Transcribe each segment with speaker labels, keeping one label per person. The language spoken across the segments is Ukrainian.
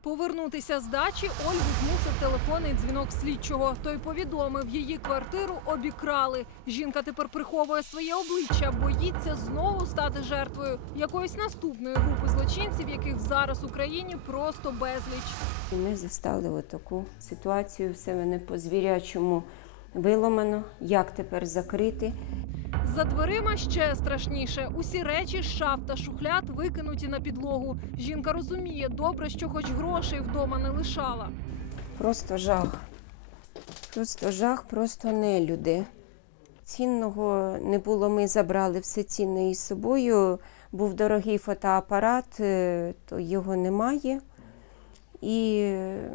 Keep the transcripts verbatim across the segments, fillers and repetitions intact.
Speaker 1: Повернутися з дачі Ольгу змусив телефонний дзвінок слідчого. Той повідомив, її квартиру обікрали. Жінка тепер приховує своє обличчя, боїться знову стати жертвою якоїсь наступної групи злочинців, яких зараз в Україні просто безліч.
Speaker 2: Ми застали отаку ситуацію, все мене по-звірячому виламано. Як тепер закрити?
Speaker 1: За дверима ще страшніше. Усі речі з шаф та шухляд викинуті на підлогу. Жінка розуміє, добре, що хоч грошей вдома не лишала.
Speaker 2: Просто жах. Просто жах, просто нелюди. Цінного не було, ми забрали все цінне із собою. Був дорогий фотоапарат, то його немає. І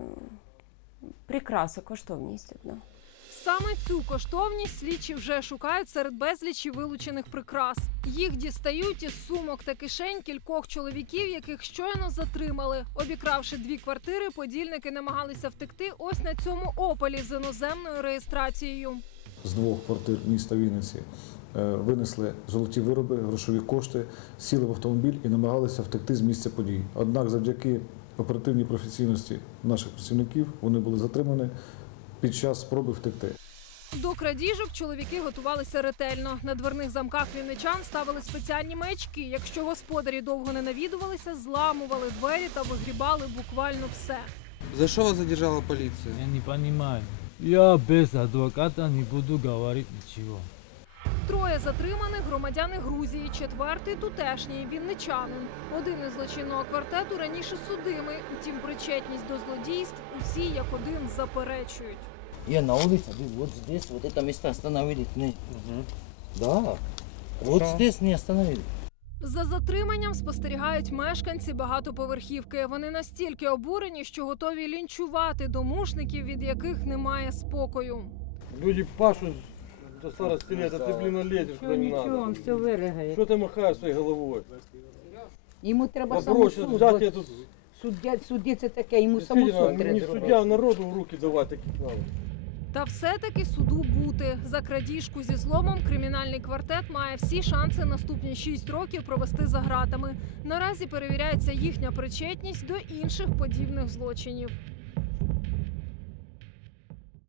Speaker 2: прикраса, коштовність одна.
Speaker 1: Саме цю коштовність слідчі вже шукають серед безлічі вилучених прикрас. Їх дістають із сумок та кишень кількох чоловіків, яких щойно затримали. Обікравши дві квартири, подільники намагалися втекти ось на цьому «Опелі» з іноземною реєстрацією.
Speaker 3: З двох квартир міста Вінниці винесли золоті вироби, грошові кошти, сіли в автомобіль і намагалися втекти з місця подій. Однак завдяки оперативній професійності наших працівників вони були затримані під час спроби втекти.
Speaker 1: До крадіжок чоловіки готувалися ретельно. На дверних замках вінничан ставили спеціальні маячки. Якщо господарі довго не навідувалися, зламували двері та вигрібали буквально все.
Speaker 4: За що вас задержала поліція?
Speaker 5: Я не розумію. Я без адвоката не буду говорити нічого.
Speaker 1: Троє затриманих – громадяни Грузії, четвертий – тутешній, вінничанин. Один із злочинного квартету раніше судимий, утім причетність до злодійств усі як один заперечують.
Speaker 6: Я на улице, вы вот здесь, вот это место остановили. Угу. Да, вот здесь не остановили.
Speaker 1: За затриманням спостерігають мешканці багатоповерхівки. Вони настільки обурені, що готові лінчувати домушників, від яких немає спокою.
Speaker 7: Люди пашут до старости лет, а ты, блин, лезешь куда не надо.
Speaker 8: Он все виригає.
Speaker 7: Что ты махаешь своей головой?
Speaker 8: Йому треба
Speaker 7: Вопрос,
Speaker 8: самосуд.
Speaker 7: взять я тут...
Speaker 8: Суддя, судді це таке, йому
Speaker 7: Действительно,
Speaker 8: самосуд
Speaker 7: не
Speaker 8: треба
Speaker 7: суддя, а
Speaker 8: зробити.
Speaker 7: народу в руки давать таких надо.
Speaker 1: Та все-таки суду бути. За крадіжку зі зломом кримінальний квартет має всі шанси наступні шість років провести за ґратами. Наразі перевіряється їхня причетність до інших подібних злочинів.